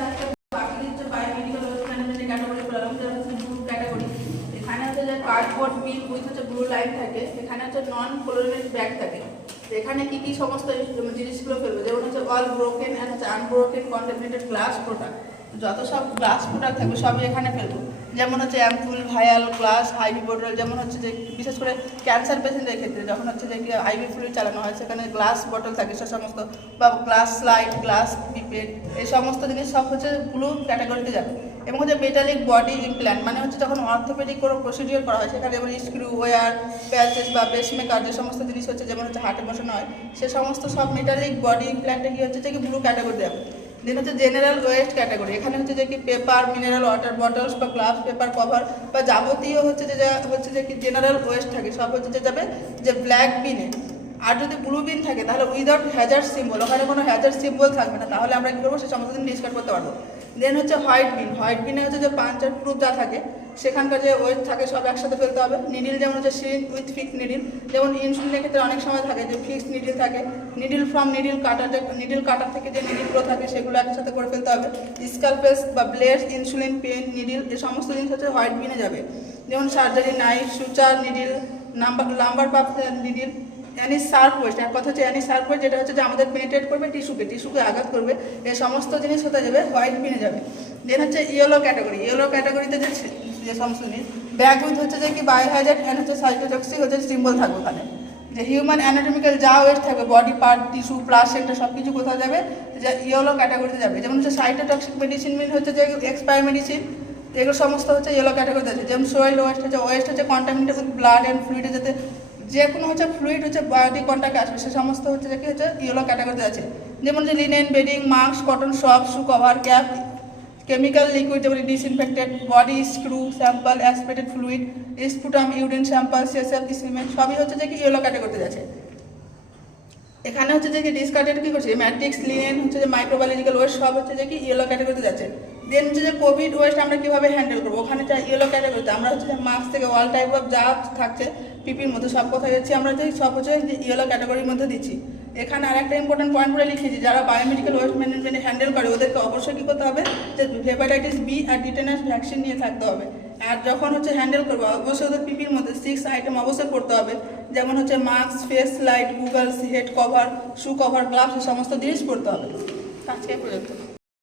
Biomedical West ম্যানেজমেন্টের category বললাম, যেটা হচ্ছে ব্লু ক্যাটাগরি। এখানে হচ্ছে যে কার্ডবোর্ড বিন উইথ হচ্ছে ব্লু লাইন থাকে, এখানে হচ্ছে নন পোলারাইজড ব্যাগ থাকে। এখানে কি কি সমস্ত জিনিসগুলো ফেলবে, যেমন হচ্ছে অল ব্রোকেন অ্যান্ড হচ্ছে আনব্রোকেন কন্টামিনেটেড গ্লাস প্রোডাক্ট, যত সব গ্লাস প্রোডাক্ট থাকবে সবই এখানে ফেলবো। যেমন হচ্ছে অ্যাম্পুল, ভায়াল, গ্লাস, আইভি বোতল, যেমন হচ্ছে যে বিশেষ করে ক্যান্সার পেশেন্টের ক্ষেত্রে যখন হচ্ছে যে আইভি ফ্লুইড চালানো হয় সেখানে গ্লাস বটল থাকে, সে সমস্ত বা গ্লাস স্লাইড, গ্লাস পিপেট, এই সমস্ত জিনিস সব হচ্ছে ব্লু ক্যাটাগরিতে যাবে। এবং হচ্ছে মেটালিক বডি ইমপ্ল্যান্ট, মানে হচ্ছে যখন অর্থোপেডিক কোনো প্রসিডিওর করা হয় সেখানে যেমন স্ক্রু, ওয়্যার, প্যাচেস বা পেসমেকার যে সমস্ত জিনিস হচ্ছে যেমন হচ্ছে হার্টে বসানো হয়, সে সমস্ত সব মেটালিক বডি ইমপ্ল্যান্টে কি হচ্ছে যে কি ব্লু ক্যাটাগরিতে যাবে। দেন হচ্ছে জেনারেল ওয়েস্ট ক্যাটাগরি, এখানে হচ্ছে যে কি পেপার, মিনারেল ওয়াটার বটলস বা গ্লাস, পেপার কভার বা যাবতীয় হচ্ছে যে হচ্ছে যে কি জেনারেল ওয়েস্ট থাকে সব হচ্ছে যে যাবে যে ব্ল্যাক বিনে। আর যদি ব্লু বিন থাকে তাহলে উইদাউট হ্যাজার্ড সিম্বল, ওখানে কোনো হ্যাজার্ড সিম্বল থাকবে না, তাহলে আমরা কী করবো সেই সমস্ত দিন ডিসকার্ড করতে পারবো। দেন হচ্ছে হোয়াইট বিন, হোয়াইট বিনে হচ্ছে যে পাঞ্চার প্রুফ যা থাকে সেখানকার যে ওয়েস্ট থাকে সব একসাথে ফেলতে হবে। নিডিল, যেমন হচ্ছে সিরিঞ্জ উইথ ফিক্সড নিডিল, যেমন ইনসুলিনের ক্ষেত্রে অনেক সময় থাকে যে ফিক্সড নিডিল থাকে। নিডিল ফ্রম নিডিল কাটার, যে নিডিল কাটার থেকে যে নিডিলগুলো থাকে সেগুলো একসাথে করে ফেলতে হবে। স্কালপেস বা ব্লেডস, ইনসুলিন পেন, নিডিল, এই সমস্ত জিনিস হচ্ছে হোয়াইট বিনে যাবে। যেমন surgery knife, suture needle, lumber পাপ নিডিল, অ্যানি শার্প ওয়েস্ট, এক কথা হচ্ছে অ্যানি শার্প ওয়েস্ট, যেটা হচ্ছে যে আমাদের পেনিট্রেট করবে টিস্যুকে আঘাত করবে, এই সমস্ত জিনিস হতে যাবে হোয়াইট বিনে যাবে। দেন হচ্ছে ইয়েলো ক্যাটাগরি, ইয়েলো ক্যাটাগরিতে যে সমস্ত জিনিস ব্যাগ উইথ হচ্ছে যে কি বায়োহ্যাজার্ড অ্যান্ড হচ্ছে সাইটোটক্সিক হচ্ছে সিম্বল থাকবে ওখানে। যে হিউম্যান অ্যানাটমিক্যাল যা ওয়েস্ট থাকবে বডি পার্ট, টিস্যু, প্লাসেন্টা সব কিছু কোথাও যাবে, যে ইয়েলো ক্যাটাগরিতে যাবে। যেমন হচ্ছে সাইটোটক্সিক মেডিসিন মিন হচ্ছে যে এক্সপায়ার মেডিসিন, এগুলো সমস্ত হচ্ছে ইয়েলো ক্যাটাগরিতে আছে। যেমন সোয়েল ওয়েস্ট হচ্ছে কন্টামিনেটেড উইথ ব্লাড অ্যান্ড ফ্লুইডে, যাতে যে কোনো হচ্ছে ফ্লুইড হচ্ছে বডি কন্ট্যাক্টে আসবে সে সমস্ত হচ্ছে যে কি হচ্ছে ইয়েলো ক্যাটাগরিতে আছে। যেমন যে লিনেন, বেডিং, মাস্ক, কটন সব, shoe cover, cap, chemical liquid যেমন ডিসইনফেক্টেড, বডি স্ক্রু, sample, aspirated fluid, sputum, urine sample, সেসেপ, সিমেন্ট সবই হচ্ছে যে কি ইয়েলো ক্যাটাগরিতে আছে। এখানে হচ্ছে যে কি ডিসকার্ডেড কী করছে ম্যাট্রিক্স, লিনেন হচ্ছে যে মাইক্রোবায়োলজিক্যাল ওয়েস্ট সব হচ্ছে যে কি ইয়েলো ক্যাটাগরিতে যাচ্ছে। দেন হচ্ছে যে কোভিড ওয়েস্ট আমরা কীভাবে হ্যান্ডেল করবো, ওখানে যা ইয়েলো ক্যাটাগরিতে আমরা হচ্ছে যে মাস্ক থেকে অল টাইপ অফ যা থাকছে পিপির মধ্যে সব কথা যাচ্ছি আমরা যে সব হচ্ছে ইয়েলো ক্যাটাগরির মধ্যে দিচ্ছি। এখানে আরেকটা ইম্পর্টেন্ট পয়েন্ট করে লিখেছি, যারা বায়োমেডিক্যাল ওয়েস্ট ম্যানেজমেন্ট হ্যান্ডেল করে ওদেরকে অবশ্যই কী করতে হবে যে হেপাটাইটিস বি আর টিটেনাস ভ্যাকসিন নিয়ে থাকতে হবে। আর যখন হচ্ছে হ্যান্ডেল করবো অবশ্যই ওদের পিপির মধ্যে 6 আইটেম অবশ্যই করতে হবে, যেমন হচ্ছে মাস্ক, ফেস লাইট, goggles, head cover, shoe cover, gloves, সমস্ত জিনিস পড়তে হবে। আজকে পর্যন্ত।